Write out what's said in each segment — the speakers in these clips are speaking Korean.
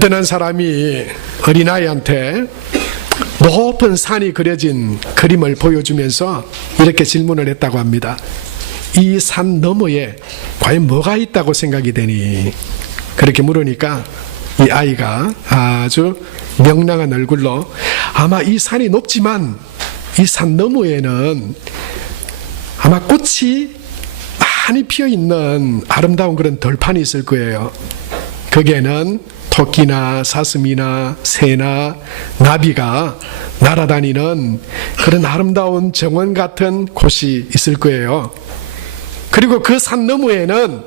어떤 한 사람이 어린아이한테 높은 산이 그려진 그림을 보여주면서 이렇게 질문을 했다고 합니다. 이 산 너머에 과연 뭐가 있다고 생각이 되니? 그렇게 물으니까 이 아이가 아주 명랑한 얼굴로 아마 이 산이 높지만 이 산 너머에는 아마 꽃이 많이 피어있는 아름다운 그런 들판이 있을 거예요. 거기에는 토끼나 사슴이나 새나 나비가 날아다니는 그런 아름다운 정원 같은 곳이 있을 거예요. 그리고 그 산 너머에는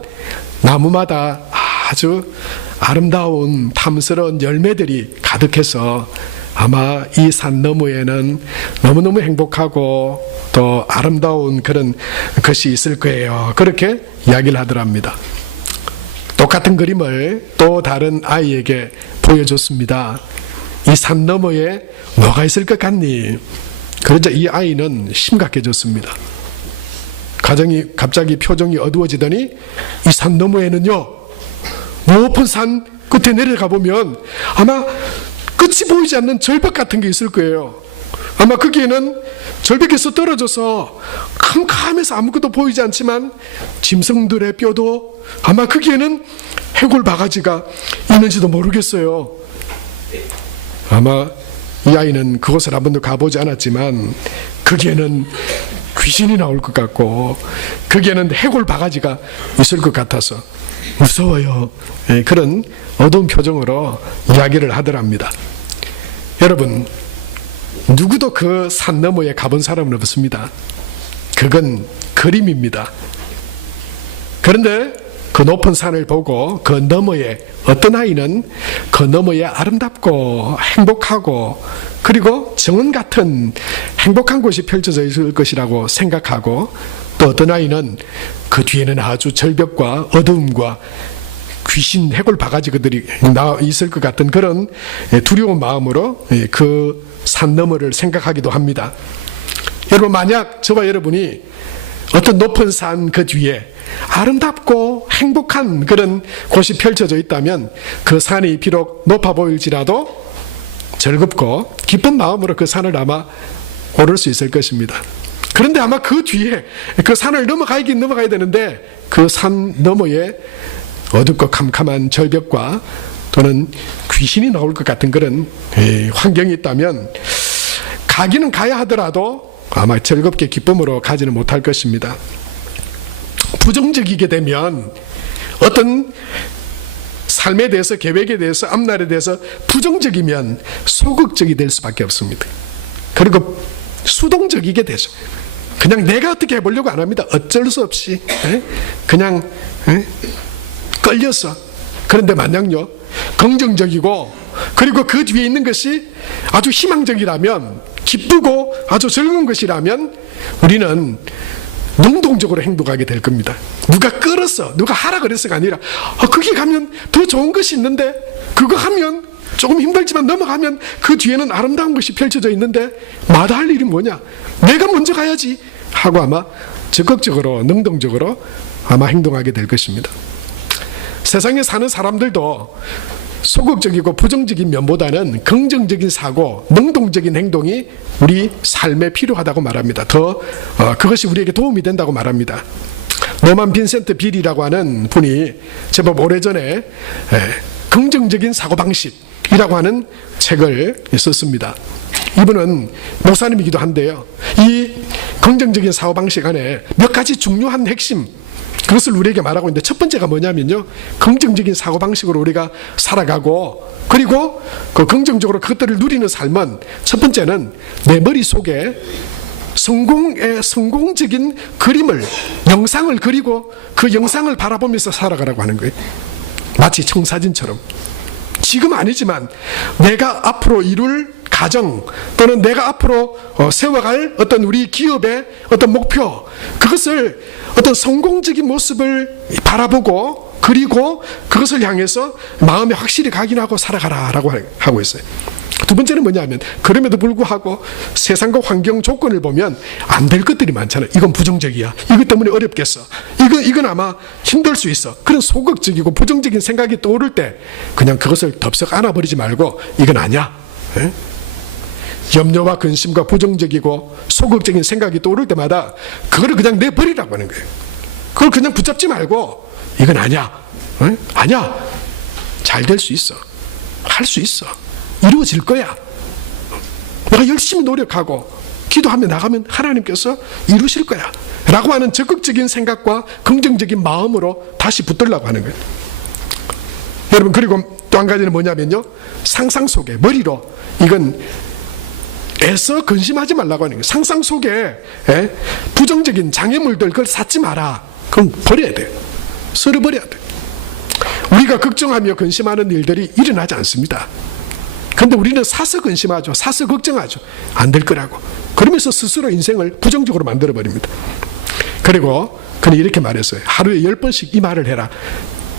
나무마다 아주 아름다운 탐스러운 열매들이 가득해서 아마 이 산 너머에는 너무너무 행복하고 또 아름다운 그런 것이 있을 거예요. 그렇게 이야기를 하더랍니다. 똑같은 그림을 또 다른 아이에게 보여줬습니다. 이 산 너머에 뭐가 있을 것 같니? 그러자 이 아이는 심각해졌습니다. 갑자기 표정이 어두워지더니 이 산 너머에는요, 높은 산 끝에 내려가 보면 아마 끝이 보이지 않는 절벽 같은 게 있을 거예요. 아마 거기에는 절벽에서 떨어져서 캄캄해서 아무것도 보이지 않지만 짐승들의 뼈도 아마 거기에는 해골 바가지가 있는지도 모르겠어요. 아마 이 아이는 그곳을 한 번도 가보지 않았지만 거기에는 귀신이 나올 것 같고 거기에는 해골 바가지가 있을 것 같아서 무서워요. 그런 어두운 표정으로 이야기를 하더랍니다. 여러분, 누구도 그 산 너머에 가본 사람은 없습니다. 그건 그림입니다. 그런데 그 높은 산을 보고 그 너머에 어떤 아이는 그 너머에 아름답고 행복하고 그리고 정원 같은 행복한 곳이 펼쳐져 있을 것이라고 생각하고, 또 어떤 아이는 그 뒤에는 아주 절벽과 어두움과 귀신 해골 바가지들이 있을 것 같은 그런 두려운 마음으로 그 산 너머를 생각하기도 합니다. 여러분, 만약 저와 여러분이 어떤 높은 산 그 뒤에 아름답고 행복한 그런 곳이 펼쳐져 있다면 그 산이 비록 높아 보일지라도 즐겁고 기쁜 마음으로 그 산을 아마 오를 수 있을 것입니다. 그런데 아마 그 뒤에 그 산을 넘어가야 되는데 그 산 너머에 어둡고 캄캄한 절벽과 또는 귀신이 나올 것 같은 그런 환경이 있다면 가기는 가야 하더라도 아마 즐겁게 기쁨으로 가지는 못할 것입니다. 부정적이게 되면 어떤 삶에 대해서, 계획에 대해서, 앞날에 대해서 부정적이면 소극적이 될 수밖에 없습니다. 그리고 수동적이게 되죠. 그냥 내가 어떻게 해보려고 안 합니다. 어쩔 수 없이 그냥 끌려서. 그런데 만약요, 긍정적이고 그리고 그 뒤에 있는 것이 아주 희망적이라면, 기쁘고 아주 즐거운 것이라면 우리는 능동적으로 행동하게 될 겁니다. 누가 끌어서, 누가 하라 그래서가 아니라 거기 가면 더 좋은 것이 있는데, 그거 하면 조금 힘들지만 넘어가면 그 뒤에는 아름다운 것이 펼쳐져 있는데 마다할 일이 뭐냐, 내가 먼저 가야지 하고 아마 적극적으로, 능동적으로 아마 행동하게 될 것입니다. 세상에 사는 사람들도 소극적이고 부정적인 면보다는 긍정적인 사고, 능동적인 행동이 우리 삶에 필요하다고 말합니다. 그것이 우리에게 도움이 된다고 말합니다. 노만 빈센트 빌이라고 하는 분이 제법 오래전에 긍정적인 사고방식이라고 하는 책을 썼습니다. 이분은 목사님이기도 한데요, 이 긍정적인 사고방식 안에 몇 가지 중요한 핵심, 그것을 우리에게 말하고 있는데, 첫 번째가 뭐냐면요, 긍정적인 사고방식으로 우리가 살아가고, 그리고 그 긍정적으로 그것들을 누리는 삶은, 첫 번째는 내 머릿속에 성공적인 그림을, 영상을 그리고 그 영상을 바라보면서 살아가라고 하는 거예요. 마치 청사진처럼. 지금 아니지만 내가 앞으로 이룰 가정, 또는 내가 앞으로 세워갈 어떤 우리 기업의 어떤 목표, 그것을 어떤 성공적인 모습을 바라보고 그리고 그것을 향해서 마음에 확실히 각인하고 살아가라라고 하고 있어요. 두 번째는 뭐냐면 그럼에도 불구하고 세상과 환경 조건을 보면 안 될 것들이 많잖아요. 이건 부정적이야. 이것 때문에 어렵겠어. 이건 아마 힘들 수 있어. 그런 소극적이고 부정적인 생각이 떠오를 때 그냥 그것을 덥석 안아버리지 말고 이건 아니야. 에? 염려와 근심과 부정적이고 소극적인 생각이 떠오를 때마다 그거를 그냥 내버리라고 하는 거예요. 그걸 그냥 붙잡지 말고 이건 아니야. 에? 아니야. 잘 될 수 있어. 할 수 있어. 이루어질 거야. 내가 열심히 노력하고 기도하며 나가면 하나님께서 이루실 거야 라고 하는 적극적인 생각과 긍정적인 마음으로 다시 붙들라고 하는 거예요. 여러분, 그리고 또 한 가지는 뭐냐면요, 상상 속에 머리로 이건 애써 근심하지 말라고 하는 거예요. 상상 속에 부정적인 장애물들 그걸 쌓지 마라. 그럼 버려야 돼요. 썰어버려야 돼요. 우리가 걱정하며 근심하는 일들이 일어나지 않습니다. 그런데 우리는 사서 근심하죠. 사서 걱정하죠. 안 될 거라고. 그러면서 스스로 인생을 부정적으로 만들어버립니다. 그리고 그는 이렇게 말했어요. 하루에 10번씩 이 말을 해라.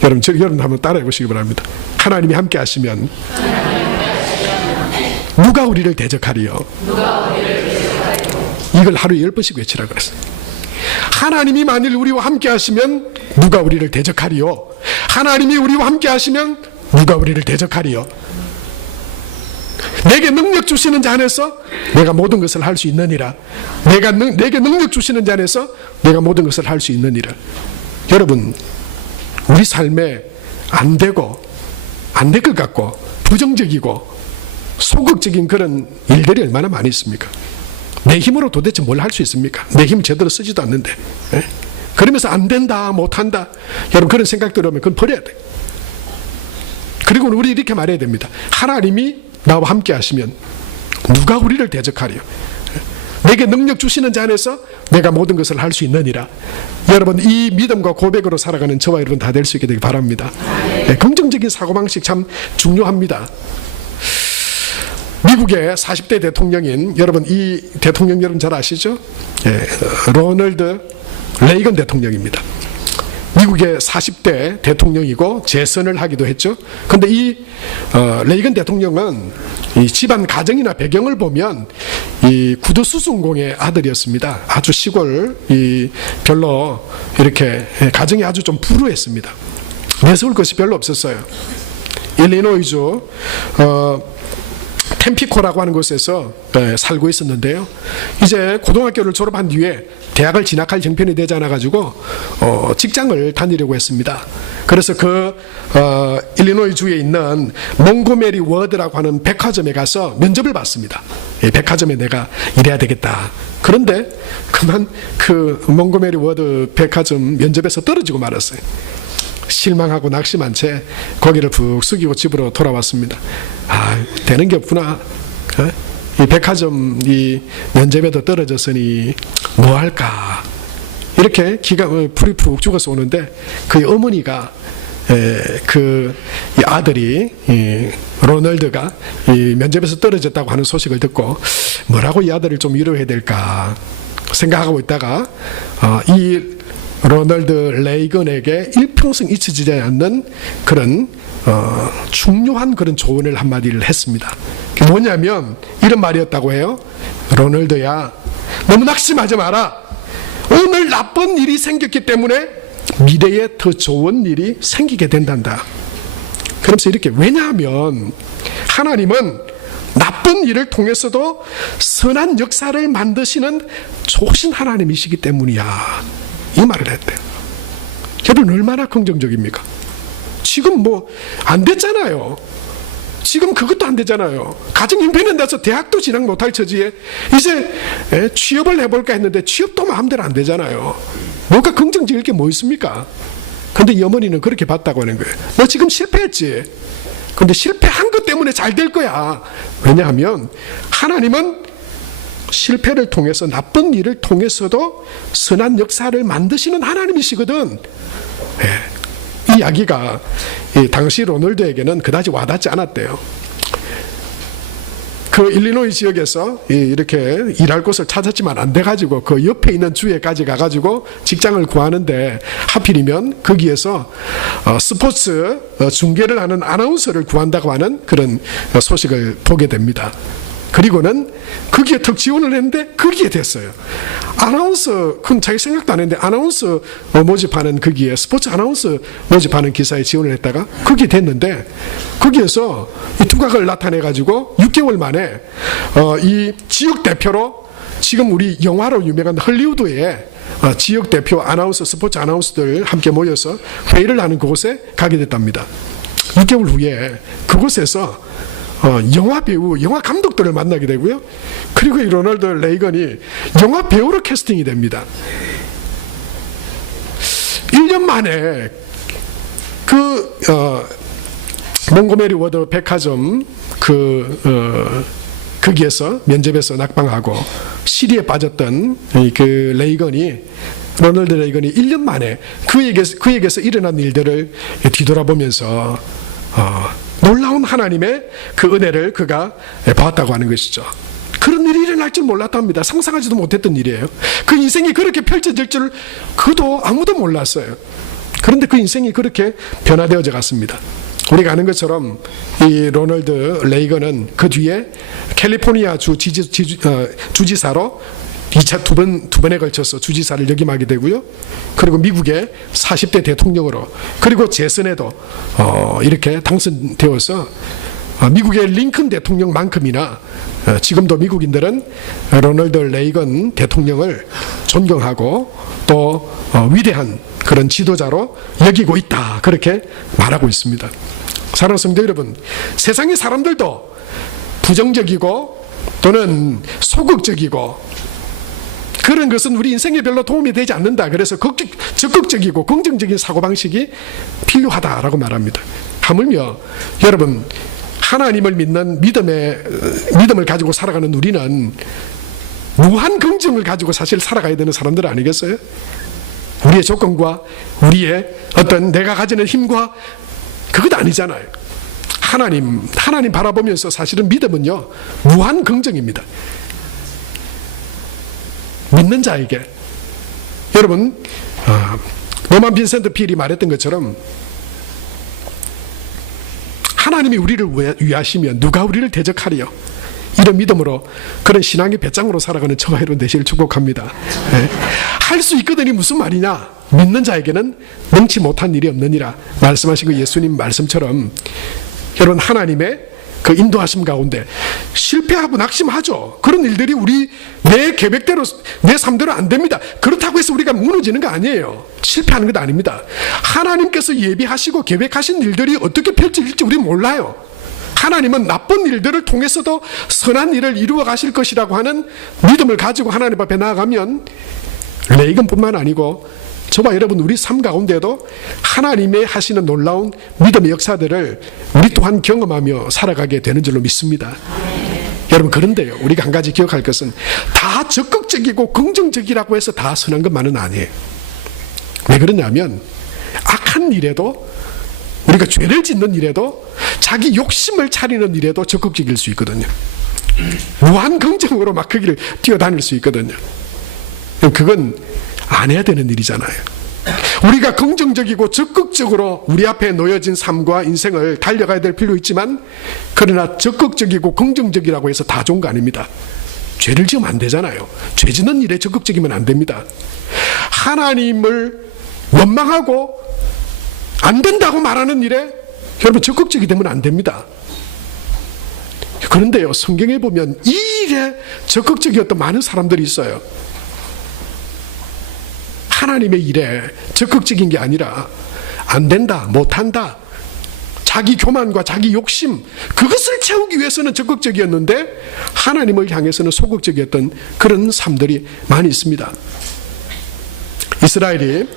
여러분 한번 따라해 보시기 바랍니다. 하나님이 함께 하시면 누가 우리를 대적하리요? 이걸 하루에 10번씩 외치라 그랬어요. 하나님이 만일 우리와 함께 하시면 누가 우리를 대적하리요? 하나님이 우리와 함께 하시면 누가 우리를 대적하리요? 내게 능력 주시는 자 안에서 내가 모든 것을 할 수 있느니라. 내게 능력 주시는 자 안에서 내가 모든 것을 할 수 있느니라. 여러분, 우리 삶에 안 되고 안 될 것 같고 부정적이고 소극적인 그런 일들이 얼마나 많이 있습니까? 내 힘으로 도대체 뭘 할 수 있습니까? 내 힘 제대로 쓰지도 않는데. 그러면서 안 된다, 못한다. 여러분, 그런 생각들 오면 그건 버려야 돼. 그리고 우리 이렇게 말해야 됩니다. 하나님이 나와 함께 하시면 누가 우리를 대적하리요? 내게 능력 주시는 자 안에서 내가 모든 것을 할 수 있느니라. 여러분, 이 믿음과 고백으로 살아가는 저와 여러분 다 될 수 있게 되기 바랍니다. 긍정적인 사고방식 참 중요합니다. 미국의 40대 대통령인, 여러분 이 대통령 여러분 잘 아시죠? 로널드 레이건 대통령입니다. 미국의 40대 대통령이고 재선을 하기도 했죠. 그런데 이 레이건 대통령은 이 집안 가정이나 배경을 보면 이 구두수순공의 아들이었습니다. 아주 시골, 별로 이렇게 가정이 아주 좀 불우했습니다. 내세울 것이 별로 없었어요. 일리노이주 템피코라고 하는 곳에서 살고 있었는데요. 이제 고등학교를 졸업한 뒤에 대학을 진학할 형편이 되지 않아가지고 직장을 다니려고 했습니다. 그래서 일리노이주에 있는 몽고메리 워드라고 하는 백화점에 가서 면접을 봤습니다. 백화점에 내가 일해야 되겠다. 그런데 그만 그 몽고메리 워드 백화점 면접에서 떨어지고 말았어요. 실망하고 낙심한 채 고개를 푹 숙이고 집으로 돌아왔습니다. 아, 되는 게 없구나. 이 백화점 이 면접에도 떨어졌으니 뭐 할까. 이렇게 기가 풀이 푹 죽어서 오는데 그 어머니가 이 아들이 로널드가 이 면접에서 떨어졌다고 하는 소식을 듣고 뭐라고 이 아들을 좀 위로해야 될까 생각하고 있다가 이 로널드 레이건에게 일평생 잊혀지지 않는 그런 중요한 그런 조언을 한마디를 했습니다. 그게 뭐냐면 이런 말이었다고 해요. 로널드야, 너무 낙심하지 마라. 오늘 나쁜 일이 생겼기 때문에 미래에 더 좋은 일이 생기게 된단다. 그러면서 이렇게, 왜냐하면 하나님은 나쁜 일을 통해서도 선한 역사를 만드시는 좋으신 하나님이시기 때문이야. 이 말을 했대요. 여러분, 얼마나 긍정적입니까? 지금 뭐 안 됐잖아요. 지금 그것도 안 되잖아요. 가정 형편은 돼서 대학도 진학 못할 처지에 이제 취업을 해볼까 했는데 취업도 마음대로 안 되잖아요. 뭐가 긍정적일 게 뭐 있습니까? 근데 이 어머니는 그렇게 봤다고 하는 거예요. 너 지금 실패했지? 근데 실패한 것 때문에 잘 될 거야. 왜냐하면 하나님은 실패를 통해서, 나쁜 일을 통해서도 선한 역사를 만드시는 하나님이시거든. 이 이야기가 당시 로널드에게는 그다지 와닿지 않았대요. 그 일리노이 지역에서 이렇게 일할 곳을 찾았지만 안 돼가지고 그 옆에 있는 주에까지 가가지고 직장을 구하는데 하필이면 거기에서 스포츠 중계를 하는 아나운서를 구한다고 하는 그런 소식을 보게 됩니다. 그리고는 거기에 턱 지원을 했는데 거기에 됐어요. 아나운서, 그건 자기 생각도 안 했는데 아나운서 모집하는 거기에 스포츠 아나운서 모집하는 기사에 지원을 했다가 거기에 됐는데 거기에서 이 두각을 나타내가지고 6개월 만에 이 지역 대표로 지금 우리 영화로 유명한 헐리우드의 지역 대표 아나운서, 스포츠 아나운서들 함께 모여서 회의를 하는 그곳에 가게 됐답니다. 6개월 후에 그곳에서 영화 배우, 영화 감독들을 만나게 되고요. 그리고 이 로널드 레이건이 영화 배우로 캐스팅이 됩니다. 1년 만에 몽고메리 워드 백화점 거기에서 면접에서 낙방하고 시리에 빠졌던 그 레이건이, 로널드 레이건이 1년 만에 그에게서 일어난 일들을 뒤돌아보면서 놀라운 하나님의 그 은혜를 그가 봤다고 하는 것이죠. 그런 일이 일어날 줄 몰랐답니다. 상상하지도 못했던 일이에요. 그 인생이 그렇게 펼쳐질 줄 그도 아무도 몰랐어요. 그런데 그 인생이 그렇게 변화되어져 갔습니다. 우리가 아는 것처럼 이 로널드 레이건은 그 뒤에 캘리포니아 주지사로 2차 두 번에 걸쳐서 주지사를 역임하게 되고요. 그리고 미국의 40대 대통령으로, 그리고 재선에도 이렇게 당선되어서 미국의 링컨 대통령만큼이나 지금도 미국인들은 로널드 레이건 대통령을 존경하고 또 위대한 그런 지도자로 여기고 있다, 그렇게 말하고 있습니다. 사랑하는 성도 여러분, 세상의 사람들도 부정적이고 또는 소극적이고 그런 것은 우리 인생에 별로 도움이 되지 않는다. 그래서 적극적이고 긍정적인 사고방식이 필요하다라고 말합니다. 하물며 여러분, 하나님을 믿는 믿음을 가지고 살아가는 우리는 무한 긍정을 가지고 사실 살아가야 되는 사람들 아니겠어요? 우리의 조건과 우리의 어떤 내가 가지는 힘과 그것 아니잖아요. 하나님 바라보면서 사실은 믿음은요, 무한 긍정입니다. 믿는 자에게. 여러분, 로만 빈센트 필이 말했던 것처럼 하나님이 우리를 위하시면 누가 우리를 대적하리요? 이런 믿음으로, 그런 신앙의 배짱으로 살아가는 저와 여러분 되시길 축복합니다. 네. 할 수 있거든이 무슨 말이냐? 믿는 자에게는 능치 못한 일이 없느니라 말씀하신 그 예수님 말씀처럼 여러분, 하나님의 그 인도하심 가운데 실패하고 낙심하죠. 그런 일들이 내 계획대로, 내 삶대로 안 됩니다. 그렇다고 해서 우리가 무너지는 거 아니에요. 실패하는 것 아닙니다. 하나님께서 예비하시고 계획하신 일들이 어떻게 펼쳐질지 우리 몰라요. 하나님은 나쁜 일들을 통해서도 선한 일을 이루어 가실 것이라고 하는 믿음을 가지고 하나님 앞에 나아가면 레이건뿐만 아니고 저와 여러분 우리 삶 가운데도 하나님의 하시는 놀라운 믿음의 역사들을 우리 또한 경험하며 살아가게 되는 줄로 믿습니다. 여러분, 그런데요, 우리가 한 가지 기억할 것은 다 적극적이고 긍정적이라고 해서 다 선한 것만은 아니에요. 왜 그러냐면 악한 일에도, 우리가 죄를 짓는 일에도, 자기 욕심을 차리는 일에도 적극적일 수 있거든요. 무한 긍정으로 막 그 길을 뛰어다닐 수 있거든요. 그건 안 해야 되는 일이잖아요. 우리가 긍정적이고 적극적으로 우리 앞에 놓여진 삶과 인생을 달려가야 될 필요 있지만, 그러나 적극적이고 긍정적이라고 해서 다 좋은 거 아닙니다. 죄를 지으면 안 되잖아요. 죄 짓는 일에 적극적이면 안 됩니다. 하나님을 원망하고 안 된다고 말하는 일에 여러분 적극적이 되면 안 됩니다. 그런데요, 성경에 보면 이 일에 적극적이었던 많은 사람들이 있어요. 하나님의 일에 적극적인 게 아니라 안 된다, 못한다, 자기 교만과 자기 욕심, 그것을 채우기 위해서는 적극적이었는데 하나님을 향해서는 소극적이었던 그런 삶들이 많이 있습니다. 이스라엘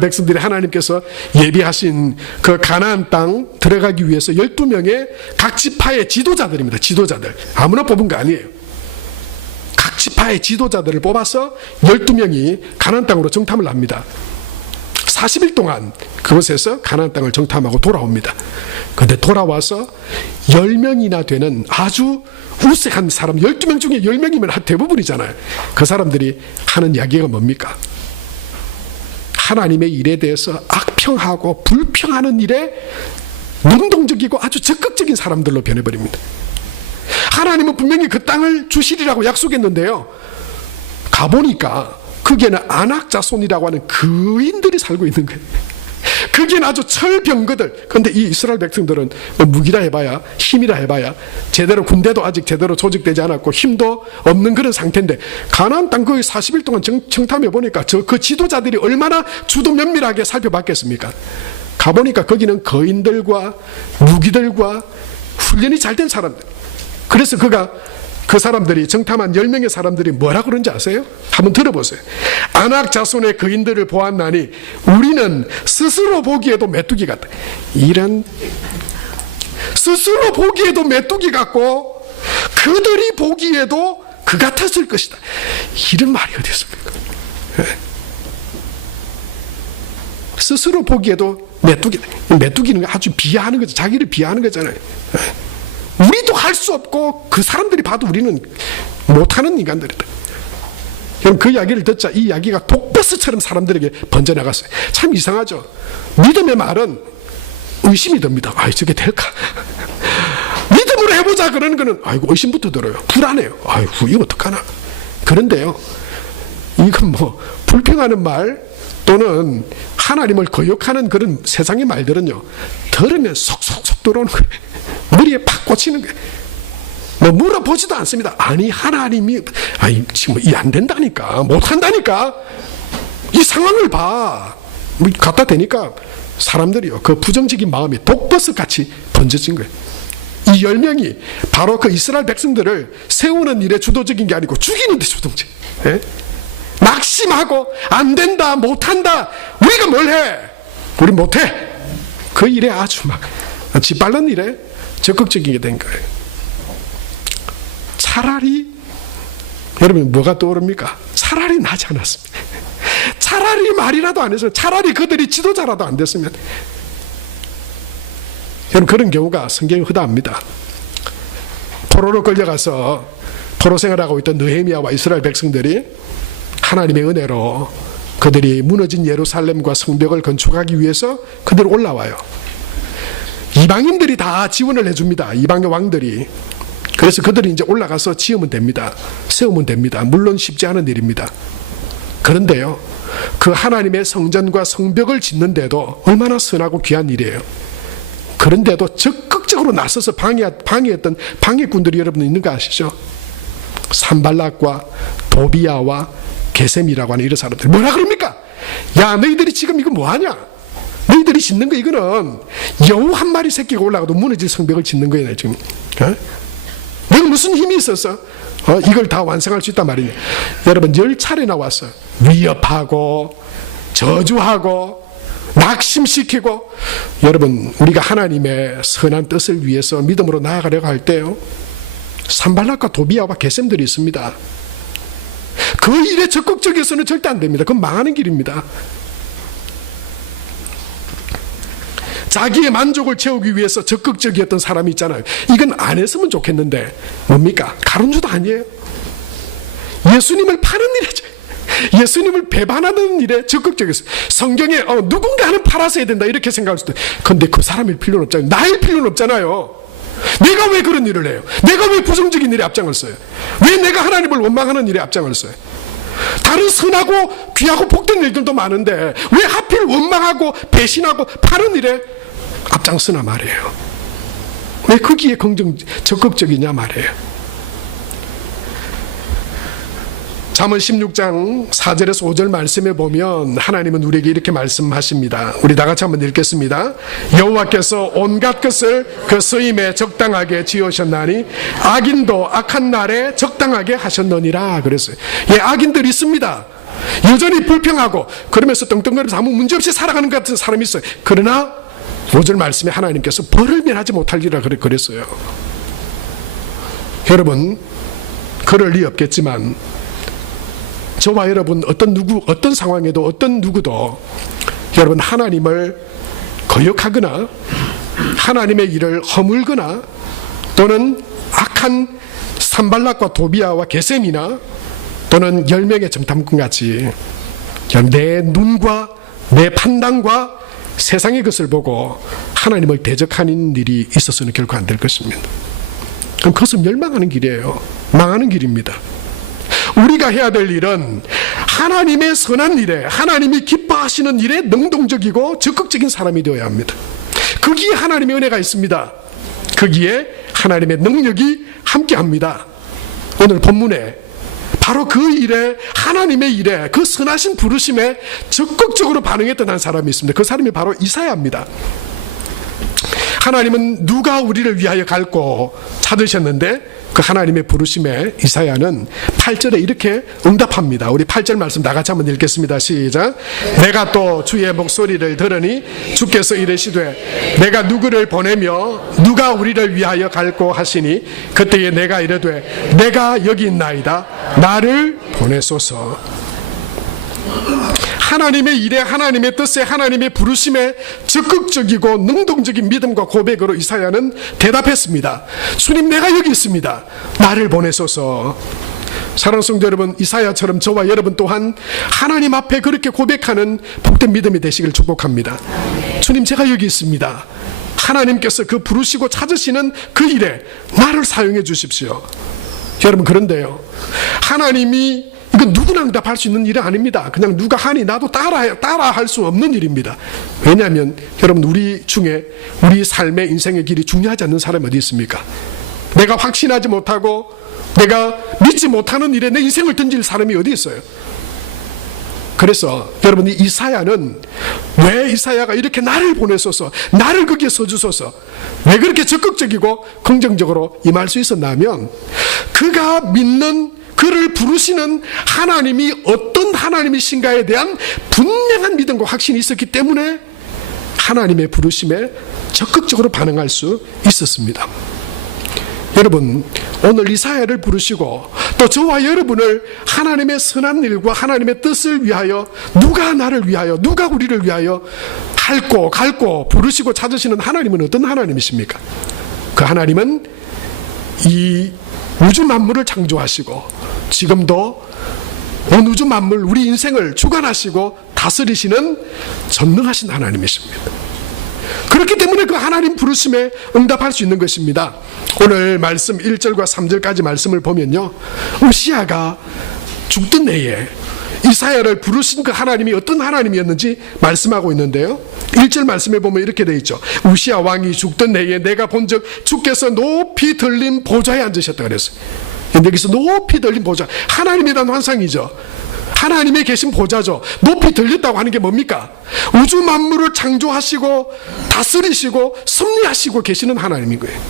백성들이 하나님께서 예비하신 그 가나안 땅 들어가기 위해서 12명의 각 지파의 지도자들입니다. 지도자들. 아무나 뽑은 거 아니에요. 각 지파의 지도자들을 뽑아서 12명이 가나안 땅으로 정탐을 합니다. 40일 동안 그곳에서 가나안 땅을 정탐하고 돌아옵니다. 근데 돌아와서 10명이나 되는 아주 우색한 사람, 12명 중에 10명이면 대부분이잖아요. 그 사람들이 하는 이야기가 뭡니까? 하나님의 일에 대해서 악평하고 불평하는 일에 능동적이고 아주 적극적인 사람들로 변해버립니다. 하나님은 분명히 그 땅을 주시리라고 약속했는데요, 가보니까 거기에는 아낙 자손이라고 하는 거인들이 살고 있는 거예요. 거기에는 아주 철병거들. 그런데 이 이스라엘 백성들은 무기라 해봐야, 힘이라 해봐야 제대로, 군대도 아직 제대로 조직되지 않았고 힘도 없는 그런 상태인데, 가나안 땅 거의 40일 동안 청탐해 보니까 그 지도자들이 얼마나 주도 면밀하게 살펴봤겠습니까? 가보니까 거기는 거인들과 무기들과 훈련이 잘 된 사람들. 그래서 그 사람들이, 정탐한 10명의 사람들이 뭐라 그런지 아세요? 한번 들어보세요. 아낙 자손의 거인들을 보았나니 우리는 스스로 보기에도 메뚜기 같다. 이런, 스스로 보기에도 메뚜기 같고 그들이 보기에도 그 같았을 것이다. 이런 말이 어디 있습니까? 스스로 보기에도 메뚜기는 아주 비하하는 거죠. 자기를 비하하는 거잖아요. 우리도 할 수 없고 그 사람들이 봐도 우리는 못하는 인간들이다. 그럼 그 이야기를 듣자 이 이야기가 독버스처럼 사람들에게 번져나갔어요. 참 이상하죠. 믿음의 말은 의심이 듭니다. 아, 저게 될까? 믿음으로 해보자 그러는 거는 아이고 의심부터 들어요. 불안해요. 아이고 이거 어떡하나. 그런데요, 이건 뭐 불평하는 말 또는 하나님을 거역하는 그런 세상의 말들은요, 들으면 속속속 들어오는 거예요. 머리에 팍 꽂히는 거예요. 뭐 물어보지도 않습니다. 아니 하나님이 지금 이 안 된다니까, 못한다니까, 이 상황을 봐. 뭐 갖다 대니까 사람들이요, 그 부정적인 마음이 독버섯같이 번져진 거예요. 이 10명이 바로 그 이스라엘 백성들을 세우는 일에 주도적인 게 아니고 죽이는 데 주동적. 예? 낙심하고 안 된다, 못한다, 우리가 뭘 해? 우리 못해. 그 일에 아주 막 짓밟는 일에 적극적이게 된 거예요. 차라리, 여러분 뭐가 떠오릅니까? 차라리 나지 않았습니다. 차라리 말이라도 안 했으면, 차라리 그들이 지도자라도 안 됐으면. 여러분 그런 경우가 성경에 허다합니다. 포로로 끌려가서 포로 생활하고 있던 느헤미야와 이스라엘 백성들이 하나님의 은혜로 그들이 무너진 예루살렘과 성벽을 건축하기 위해서 그들 올라와요. 이방인들이 다 지원을 해줍니다. 이방의 왕들이. 그래서 그들이 이제 올라가서 지으면 됩니다. 세우면 됩니다. 물론 쉽지 않은 일입니다. 그런데요, 그 하나님의 성전과 성벽을 짓는데도 얼마나 선하고 귀한 일이에요. 그런데도 적극적으로 나서서 방해했던 방해꾼들이 여러분 있는 거 아시죠? 산발락과 도비야와 게셈이라고 하는 이런 사람들 뭐라 그럽니까? 야, 너희들이 지금 이거 뭐하냐? 너희들이 짓는 거 이거는 여우 한 마리 새끼가 올라가도 무너질 성벽을 짓는 거야 지금. 너가 무슨 힘이 있어서 이걸 다 완성할 수 있단 말이냐? 여러분 10차례나 와서 위협하고 저주하고 낙심시키고, 여러분 우리가 하나님의 선한 뜻을 위해서 믿음으로 나아가려고 할 때요, 산발락과 도비야와 게셈들이 있습니다. 그 일에 적극적이어서는 절대 안 됩니다. 그건 망하는 길입니다. 자기의 만족을 채우기 위해서 적극적이었던 사람이 있잖아요. 이건 안 했으면 좋겠는데 뭡니까? 가룟주도 아니에요. 예수님을 파는 일이죠. 예수님을 배반하는 일에 적극적이었어요. 성경에 누군가는 팔아서야 된다 이렇게 생각할 수도 있어요. 그런데 그 사람일 필요는 없잖아요. 나일 필요는 없잖아요. 내가 왜 그런 일을 해요? 내가 왜 부정적인 일에 앞장을 써요? 왜 내가 하나님을 원망하는 일에 앞장을 써요? 다른 선하고 귀하고 복된 일들도 많은데 왜 하필 원망하고 배신하고 파는 일에 앞장서나 말이에요. 왜 거기에 적극적이냐 말이에요. 잠언 16장 4절에서 5절 말씀에 보면 하나님은 우리에게 이렇게 말씀하십니다. 우리 다 같이 한번 읽겠습니다. 여호와께서 온갖 것을 그 쓰임에 적당하게 지으셨나니 악인도 악한 날에 적당하게 하셨느니라 그랬어요. 예, 악인들이 있습니다. 여전히 불평하고 그러면서 떵떵거리면서 아무 문제없이 살아가는 것 같은 사람이 있어요. 그러나 5절 말씀에 하나님께서 벌을 면하지 못하리라 그랬어요. 여러분 그럴 리 없겠지만 저와 여러분 어떤 상황에도 어떤 누구도 여러분 하나님을 거역하거나 하나님의 일을 허물거나 또는 악한 산발락과 도비아와 게셈이나 또는 10명의 정탐꾼같이 내 눈과 내 판단과 세상의 것을 보고 하나님을 대적하는 일이 있어서는 결코 안 될 것입니다. 그럼 그것은 멸망하는 길이에요. 망하는 길입니다. 우리가 해야 될 일은 하나님의 선한 일에, 하나님이 기뻐하시는 일에 능동적이고 적극적인 사람이 되어야 합니다. 거기에 하나님의 은혜가 있습니다. 거기에 하나님의 능력이 함께합니다. 오늘 본문에 바로 그 일에, 하나님의 일에, 그 선하신 부르심에 적극적으로 반응했던 한 사람이 있습니다. 그 사람이 바로 이사야입니다. 하나님은 누가 우리를 위하여 갈고 찾으셨는데 그 하나님의 부르심에 이사야는 8절에 이렇게 응답합니다. 우리 8절 말씀 다 같이 한번 읽겠습니다. 시작. 내가 또 주의 목소리를 들으니 주께서 이르시되 내가 누구를 보내며 누가 우리를 위하여 갈고 하시니 그때에 내가 이르되 내가 여기 있나이다 나를 보내소서. 하나님의 일에, 하나님의 뜻에, 하나님의 부르심에 적극적이고 능동적인 믿음과 고백으로 이사야는 대답했습니다. 주님, 내가 여기 있습니다. 나를 보내소서. 사랑하는 성도 여러분, 이사야처럼 저와 여러분 또한 하나님 앞에 그렇게 고백하는 복된 믿음이 되시길 축복합니다. 주님, 제가 여기 있습니다. 하나님께서 그 부르시고 찾으시는 그 일에 나를 사용해 주십시오. 여러분, 그런데요, 하나님이 이건 누구나 응답할 수 있는 일이 아닙니다. 그냥 누가 하니 나도 따라 할 수 없는 일입니다. 왜냐하면 여러분, 우리 중에 우리 삶의 인생의 길이 중요하지 않는 사람이 어디 있습니까? 내가 확신하지 못하고 내가 믿지 못하는 일에 내 인생을 던질 사람이 어디 있어요? 그래서 여러분, 이 이사야는 왜 이사야가 이렇게 나를 보내소서, 나를 거기에 써주소서, 왜 그렇게 적극적이고 긍정적으로 임할 수 있었냐면 그가 믿는, 그를 부르시는 하나님이 어떤 하나님이신가에 대한 분명한 믿음과 확신이 있었기 때문에 하나님의 부르심에 적극적으로 반응할 수 있었습니다. 여러분, 오늘 이사야를 부르시고 또 저와 여러분을 하나님의 선한 일과 하나님의 뜻을 위하여, 누가 나를 위하여, 누가 우리를 위하여 갈고 부르시고 찾으시는 하나님은 어떤 하나님이십니까? 그 하나님은 이 우주 만물을 창조하시고 지금도 온 우주 만물, 우리 인생을 주관하시고 다스리시는 전능하신 하나님이십니다. 그렇기 때문에 그 하나님 부르심에 응답할 수 있는 것입니다. 오늘 말씀 1절과 3절까지 말씀을 보면요, 우시아가 죽던 해에 이사야를 부르신 그 하나님이 어떤 하나님이었는지 말씀하고 있는데요, 1절 말씀에 보면 이렇게 되어 있죠. 우시아 왕이 죽던 해에 내가 본즉 주께서 높이 들린 보좌에 앉으셨다 그랬어요. 여기서 높이 들린 보좌, 하나님에 대한 환상이죠. 하나님이 계신 보좌죠. 높이 들렸다고 하는 게 뭡니까? 우주 만물을 창조하시고 다스리시고 섭리하시고 계시는 하나님인 거예요.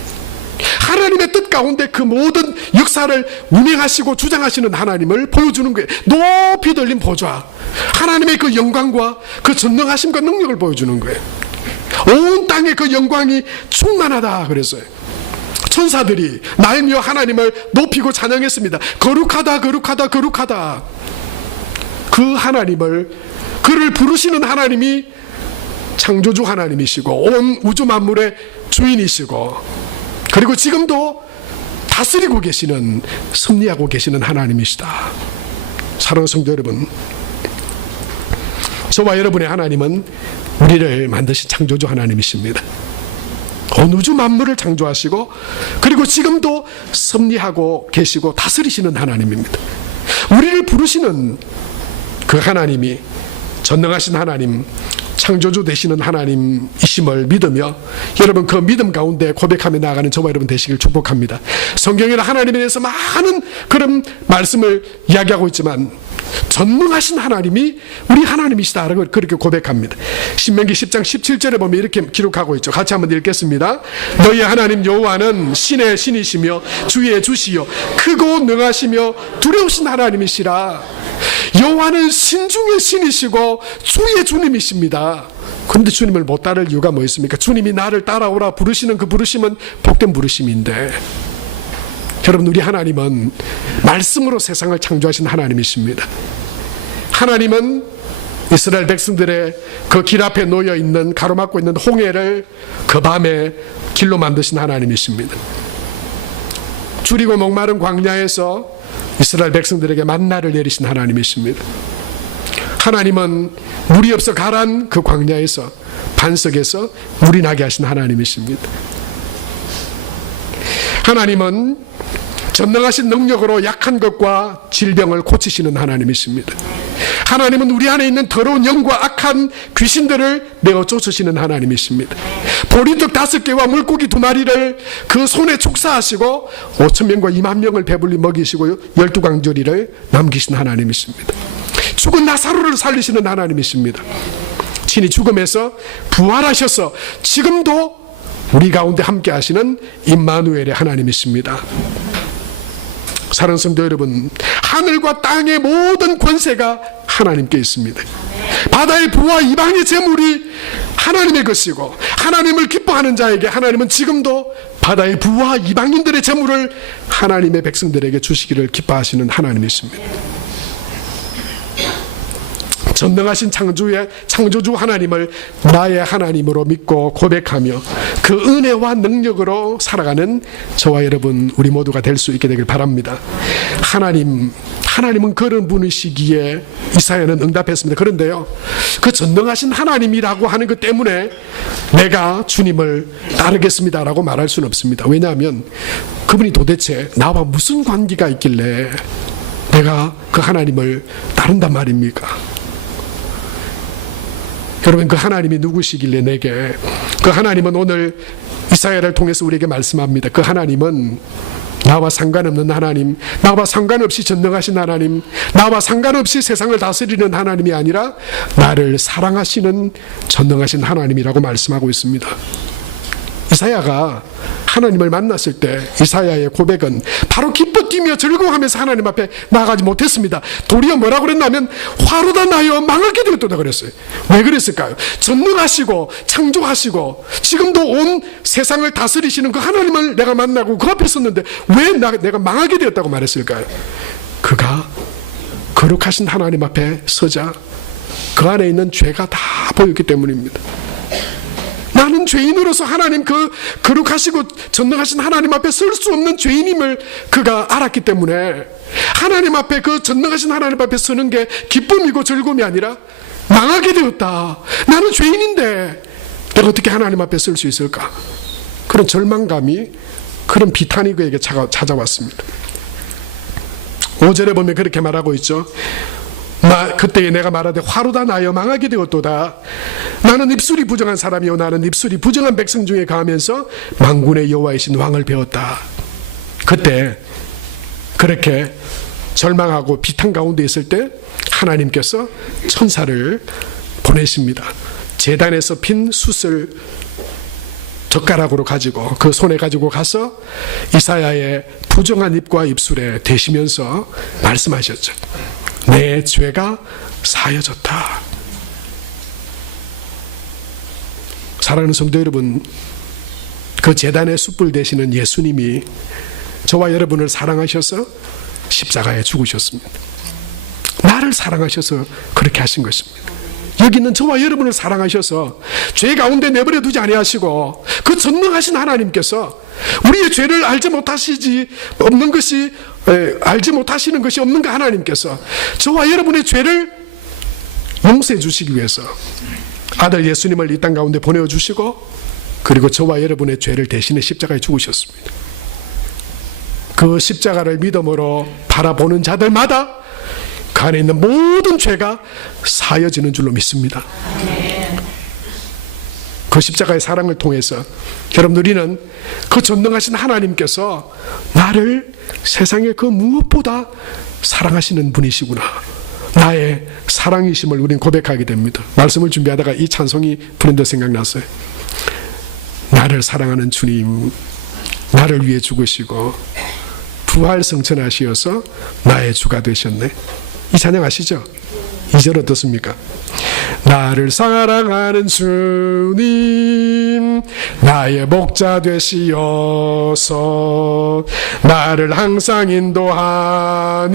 하나님의 뜻 가운데 그 모든 역사를 운행하시고 주장하시는 하나님을 보여주는 거예요. 높이 들린 보좌, 하나님의 그 영광과 그 전능하심과 능력을 보여주는 거예요. 온 땅에 그 영광이 충만하다 그랬어요. 천사들이 날며 하나님을 높이고 찬양했습니다. 거룩하다, 거룩하다, 거룩하다. 그 하나님을, 그를 부르시는 하나님이 창조주 하나님이시고 온 우주 만물의 주인이시고, 그리고 지금도 다스리고 계시는, 섭리하고 계시는 하나님이시다. 사랑하는 성도 여러분, 저와 여러분의 하나님은 우리를 만드신 창조주 하나님이십니다. 온 우주 만물을 창조하시고 그리고 지금도 섭리하고 계시고 다스리시는 하나님입니다. 우리를 부르시는 그 하나님이 전능하신 하나님, 창조주 되시는 하나님이심을 믿으며 여러분, 그 믿음 가운데 고백하며 나아가는 저와 여러분 되시길 축복합니다. 성경에는 하나님에 대해서 많은 그런 말씀을 이야기하고 있지만 전능하신 하나님이 우리 하나님이시다라고 그렇게 고백합니다. 신명기 10장 17절에 보면 이렇게 기록하고 있죠. 같이 한번 읽겠습니다. 너희 하나님 여호와는 신의 신이시며 주의 주시요 크고 능하시며 두려우신 하나님이시라. 여호와는 신 중의 신이시고 주의 주님이십니다. 그런데 주님을 못 따를 이유가 뭐 있습니까? 주님이 나를 따라오라 부르시는 그 부르심은 복된 부르심인데, 여러분, 우리 하나님은 말씀으로 세상을 창조하신 하나님이십니다. 하나님은 이스라엘 백성들의 그 길 앞에 놓여 있는 가로막고 있는 홍해를 그 밤에 길로 만드신 하나님이십니다. 줄이고 목마른 광야에서 이스라엘 백성들에게 만나를 내리신 하나님이십니다. 하나님은 물이 없어 가란 그 광야에서 반석에서 물이 나게 하신 하나님이십니다. 하나님은 전능하신 능력으로 약한 것과 질병을 고치시는 하나님이십니다. 하나님은 우리 안에 있는 더러운 영과 악한 귀신들을 내어 쫓으시는 하나님이십니다. 보리떡 5개와 물고기 2마리를 그 손에 축사하시고 5,000명과 20,000명을 배불리 먹이시고 12광저리를 남기신 하나님이십니다. 죽은 나사로를 살리시는 하나님이십니다. 친히 죽음에서 부활하셔서 지금도 우리 가운데 함께 하시는 임마누엘의 하나님이십니다. 사랑하는 성도 여러분, 하늘과 땅의 모든 권세가 하나님께 있습니다. 바다의 부와 이방의 재물이 하나님의 것이고 하나님을 기뻐하는 자에게 하나님은 지금도 바다의 부와 이방인들의 재물을 하나님의 백성들에게 주시기를 기뻐하시는 하나님이십니다. 전능하신 창조주 하나님을 나의 하나님으로 믿고 고백하며 그 은혜와 능력으로 살아가는 저와 여러분 우리 모두가 될 수 있게 되길 바랍니다. 하나님은 그런 분이시기에 이사야는 응답했습니다. 그런데요, 그 전능하신 하나님이라고 하는 것 때문에 내가 주님을 따르겠습니다라고 말할 수는 없습니다. 왜냐하면 그분이 도대체 나와 무슨 관계가 있길래 내가 그 하나님을 따른단 말입니까? 여러분, 그 하나님이 누구시길래 내게, 그 하나님은 오늘 이사야를 통해서 우리에게 말씀합니다. 그 하나님은 나와 상관없는 하나님, 나와 상관없이 전능하신 하나님, 나와 상관없이 세상을 다스리는 하나님이 아니라 나를 사랑하시는 전능하신 하나님이라고 말씀하고 있습니다. 이사야가 하나님을 만났을 때 이사야의 고백은 바로 기뻐 뛰며 즐거워하면서 하나님 앞에 나아가지 못했습니다. 도리어 뭐라고 그랬냐면 화로다 나여 망하게 되었다 그랬어요. 왜 그랬을까요? 전능하시고 창조하시고 지금도 온 세상을 다스리시는 그 하나님을 내가 만나고 그 앞에 섰는데 왜 내가 망하게 되었다고 말했을까요? 그가 거룩하신 하나님 앞에 서자 그 안에 있는 죄가 다 보였기 때문입니다. 나는 죄인으로서 하나님 그 거룩하시고 전능하신 하나님 앞에 설 수 없는 죄인임을 그가 알았기 때문에 하나님 앞에 그 전능하신 하나님 앞에 서는 게 기쁨이고 즐거움이 아니라 망하게 되었다. 나는 죄인인데 내가 어떻게 하나님 앞에 설 수 있을까? 그런 절망감이, 그런 비탄이 그에게 찾아왔습니다. 5절에 보면 그렇게 말하고 있죠. 그때에 내가 말하되 화로다 나여 망하게 되었도다. 나는 입술이 부정한 사람이요 나는 입술이 부정한 백성 중에 가면서 만군의 여호와이신 왕을 배웠다. 그때 그렇게 절망하고 비탄 가운데 있을 때 하나님께서 천사를 보내십니다. 제단에서 핀 숯을 젓가락으로 가지고 그 손에 가지고 가서 이사야의 부정한 입과 입술에 대시면서 말씀하셨죠. 내 죄가 사여졌다. 사랑하는 성도 여러분, 그 제단의 숯불 되시는 예수님이 저와 여러분을 사랑하셔서 십자가에 죽으셨습니다. 나를 사랑하셔서 그렇게 하신 것입니다. 여기 있는 저와 여러분을 사랑하셔서 죄 가운데 내버려 두지 아니하시고 그 전능하신 하나님께서 우리의 죄를 알지 못하시는 것이 없는가 하나님께서 저와 여러분의 죄를 용서해 주시기 위해서 아들 예수님을 이 땅 가운데 보내주시고 그리고 저와 여러분의 죄를 대신해 십자가에 죽으셨습니다. 그 십자가를 믿음으로 바라보는 자들마다 그 안에 있는 모든 죄가 사여지는 줄로 믿습니다. 그 십자가의 사랑을 통해서 여러분, 우리는 그 전능하신 하나님께서 나를 세상의 그 무엇보다 사랑하시는 분이시구나, 나의 사랑이심을 우리는 고백하게 됩니다. 말씀을 준비하다가 이 찬송이 불현듯 생각났어요. 나를 사랑하는 주님, 나를 위해 죽으시고 부활 성천하시어서 나의 주가 되셨네. 이 찬양 아시죠? 2절 어떻습니까? 나를 사랑하는 주님, 주님 나의 목자 되시어서 나를 항상 인도하니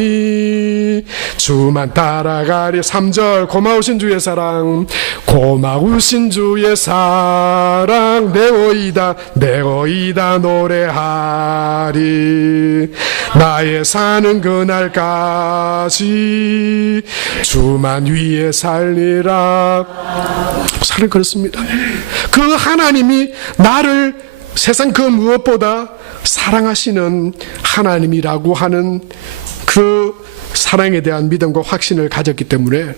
주만 따라가리. 3절 고마우신 주의 사랑, 고마우신 주의 사랑 내어이다 노래하리. 나의 사는 그날까지 주만 위에 살리라. 살을 그렇습니다. 그 하나님이 나를 세상 그 무엇보다 사랑하시는 하나님이라고 하는 그 사랑에 대한 믿음과 확신을 가졌기 때문에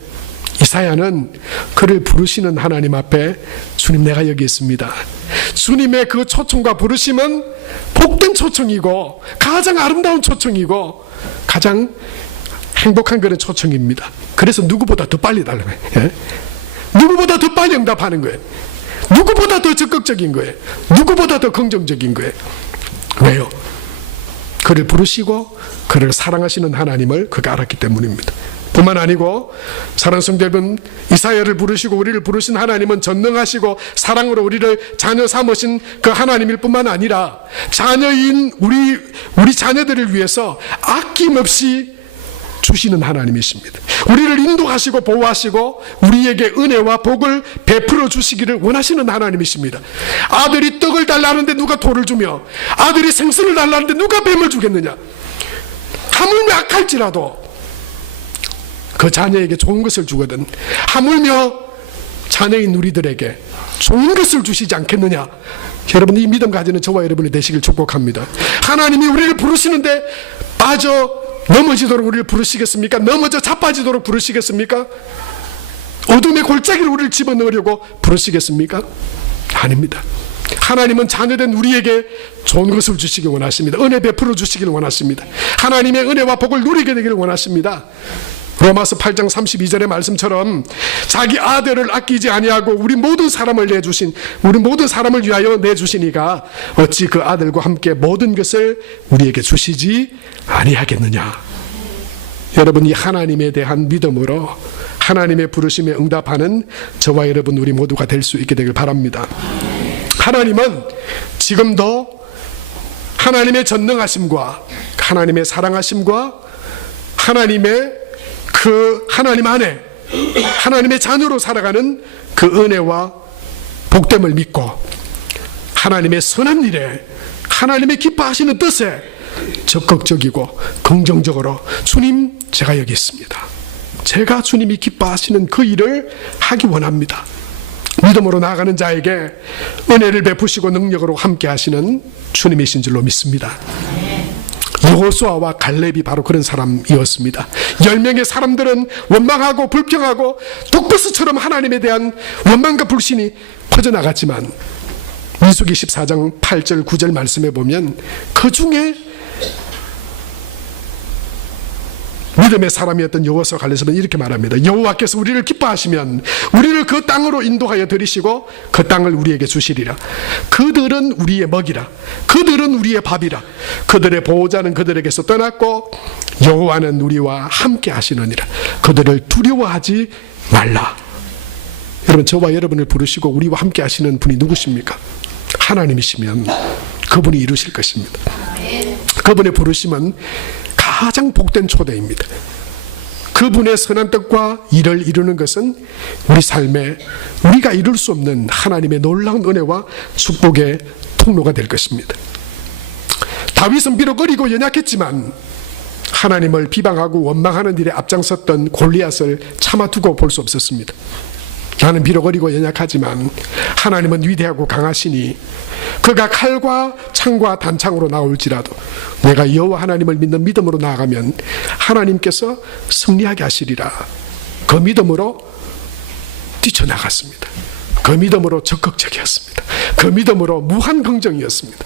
이사야는 그를 부르시는 하나님 앞에 주님 내가 여기 있습니다. 주님의 그 초청과 부르심은 복된 초청이고 가장 아름다운 초청이고 가장 행복한 그런 초청입니다. 그래서 누구보다 더 빨리 달라요. 예? 누구보다 더 빨리 응답하는 거예요. 누구보다 더 적극적인 거예요. 누구보다 더 긍정적인 거예요. 왜요? 그를 부르시고 그를 사랑하시는 하나님을 그가 알았기 때문입니다. 뿐만 아니고 사랑하는 성도 여러분, 이사야를 부르시고 우리를 부르신 하나님은 전능하시고 사랑으로 우리를 자녀 삼으신 그 우리일 뿐만 아니라 자녀인 우리 자녀들을 위해서 아낌없이 주시는 하나님이십니다. 우리를 인도하시고 보호하시고 우리에게 은혜와 복을 베풀어 주시기를 원하시는 하나님이십니다. 아들이 떡을 달라는데 누가 돌을 주며 아들이 생선을 달라는데 누가 뱀을 주겠느냐. 하물며 악할지라도 그 자녀에게 좋은 것을 주거든 하물며 자녀인 우리들에게 좋은 것을 주시지 않겠느냐. 여러분, 이 믿음 가지는 저와 여러분이 되시길 축복합니다. 하나님이 우리를 부르시는데 빠져 넘어지도록 우리를 부르시겠습니까? 넘어져 자빠지도록 부르시겠습니까? 어둠의 골짜기를 우리를 집어넣으려고 부르시겠습니까? 아닙니다. 하나님은 자녀된 우리에게 좋은 것을 주시기 원하십니다. 은혜 베풀어 주시기를 원하십니다. 하나님의 은혜와 복을 누리게 되기를 원하십니다. 로마서 8장 32절의 말씀처럼 자기 아들을 아끼지 아니하고 우리 모든 사람을 위하여 내주시니가 어찌 그 아들과 함께 모든 것을 우리에게 주시지 아니하겠느냐. 여러분, 이 하나님에 대한 믿음으로 하나님의 부르심에 응답하는 저와 여러분 우리 모두가 될 수 있게 되길 바랍니다. 하나님은 지금도 하나님의 전능하심과 하나님의 사랑하심과 하나님의 그 하나님 안에 하나님의 자녀로 살아가는 그 은혜와 복됨을 믿고 하나님의 선한 일에 하나님의 기뻐하시는 뜻에 적극적이고 긍정적으로 주님 제가 여기 있습니다. 제가 주님이 기뻐하시는 그 일을 하기 원합니다. 믿음으로 나아가는 자에게 은혜를 베푸시고 능력으로 함께 하시는 주님이신 줄로 믿습니다. 여호수아와 갈렙이 바로 그런 사람이었습니다. 10명의 사람들은 원망하고 불평하고 독버스처럼 하나님에 대한 원망과 불신이 퍼져나갔지만 민수기 14장 8절 9절 말씀에 보면 그 중에 믿음의 사람이었던 여호수아 갈렙은 이렇게 말합니다. 여호와께서 우리를 기뻐하시면 우리를 그 땅으로 인도하여 들이시고 그 땅을 우리에게 주시리라. 그들은 우리의 먹이라. 그들은 우리의 밥이라. 그들의 보호자는 그들에게서 떠났고 여호와는 우리와 함께 하시느니라. 그들을 두려워하지 말라. 여러분, 저와 여러분을 부르시고 우리와 함께 하시는 분이 누구십니까? 하나님이시면 그분이 이루실 것입니다. 그분의 부르심은 가장 복된 초대입니다. 그분의 선한 뜻과 일을 이루는 것은 우리 삶에 우리가 이룰 수 없는 하나님의 놀라운 은혜와 축복의 통로가 될 것입니다. 다윗은 비록 어리고 연약했지만 하나님을 비방하고 원망하는 일에 앞장섰던 골리앗을 차마두고 볼 수 없었습니다. 나는 비록 어리고 연약하지만 하나님은 위대하고 강하시니 그가 칼과 창과 단창으로 나올지라도 내가 여호와 하나님을 믿는 믿음으로 나아가면 하나님께서 승리하게 하시리라. 그 믿음으로 뛰쳐나갔습니다. 그 믿음으로 적극적이었습니다. 그 믿음으로 무한 긍정이었습니다.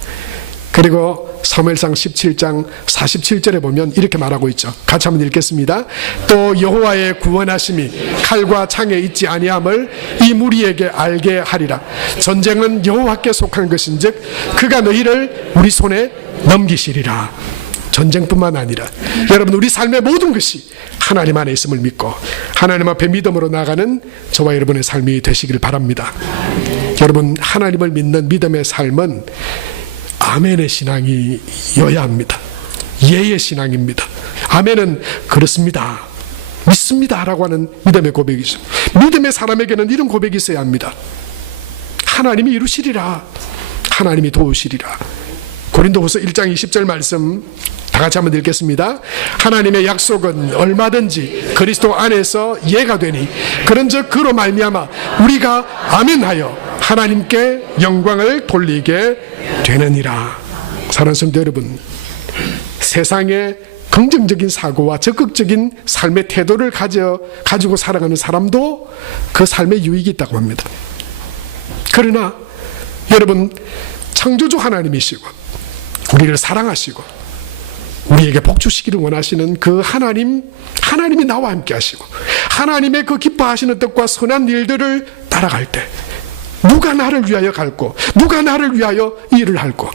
그리고 사무엘상 17장 47절에 보면 이렇게 말하고 있죠. 같이 한번 읽겠습니다. 또 여호와의 구원하심이 칼과 창에 있지 아니함을 이 무리에게 알게 하리라. 전쟁은 여호와께 속한 것인즉 그가 너희를 우리 손에 넘기시리라. 전쟁뿐만 아니라 여러분, 우리 삶의 모든 것이 하나님 안에 있음을 믿고 하나님 앞에 믿음으로 나아가는 저와 여러분의 삶이 되시길 바랍니다. 여러분, 하나님을 믿는 믿음의 삶은 아멘의 신앙이어야 합니다. 예의 신앙입니다. 아멘은 그렇습니다, 믿습니다 라고 하는 믿음의 고백이죠. 믿음의 사람에게는 이런 고백이 있어야 합니다. 하나님이 이루시리라, 하나님이 도우시리라. 고린도후서 1장 20절 말씀 다 같이 한번 읽겠습니다. 하나님의 약속은 얼마든지 그리스도 안에서 예가 되니 그런즉 그로 말미암아 우리가 아멘하여 하나님께 영광을 돌리게 되느니라. 사랑하는 성도 여러분, 세상에 긍정적인 사고와 적극적인 삶의 태도를 가지고 살아가는 사람도 그 삶에 유익이 있다고 합니다. 그러나 여러분, 창조주 하나님이시고 우리를 사랑하시고 우리에게 복 주시기를 원하시는 그 하나님이 나와 함께 하시고 하나님의 그 기뻐하시는 뜻과 선한 일들을 따라갈 때 누가 나를 위하여 갈고 누가 나를 위하여 일을 할고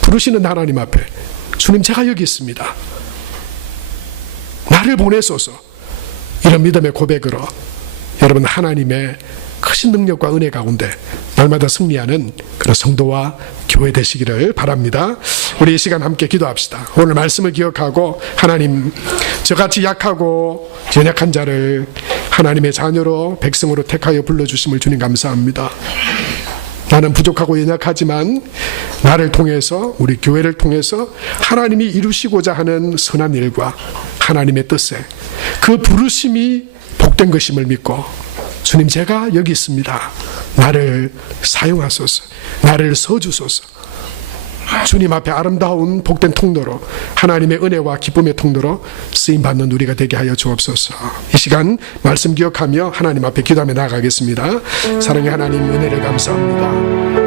부르시는 하나님 앞에 주님, 제가 여기 있습니다, 나를 보내소서, 이런 믿음의 고백으로 여러분 하나님의 크신 능력과 은혜 가운데 날마다 승리하는 그런 성도와 교회 되시기를 바랍니다. 우리 이 시간 함께 기도합시다. 오늘 말씀을 기억하고 하나님, 저같이 약하고 연약한 자를 하나님의 자녀로 백성으로 택하여 불러주심을 주님 감사합니다. 나는 부족하고 연약하지만 나를 통해서, 우리 교회를 통해서 하나님이 이루시고자 하는 선한 일과 하나님의 뜻에 그 부르심이 복된 것임을 믿고 주님, 제가 여기 있습니다, 나를 사용하소서, 나를 써주소서. 주님 앞에 아름다운 복된 통로로, 하나님의 은혜와 기쁨의 통로로 쓰임받는 우리가 되게 하여 주옵소서. 이 시간 말씀 기억하며 하나님 앞에 기도하며 나아가겠습니다. 사랑의 하나님, 은혜를 감사합니다.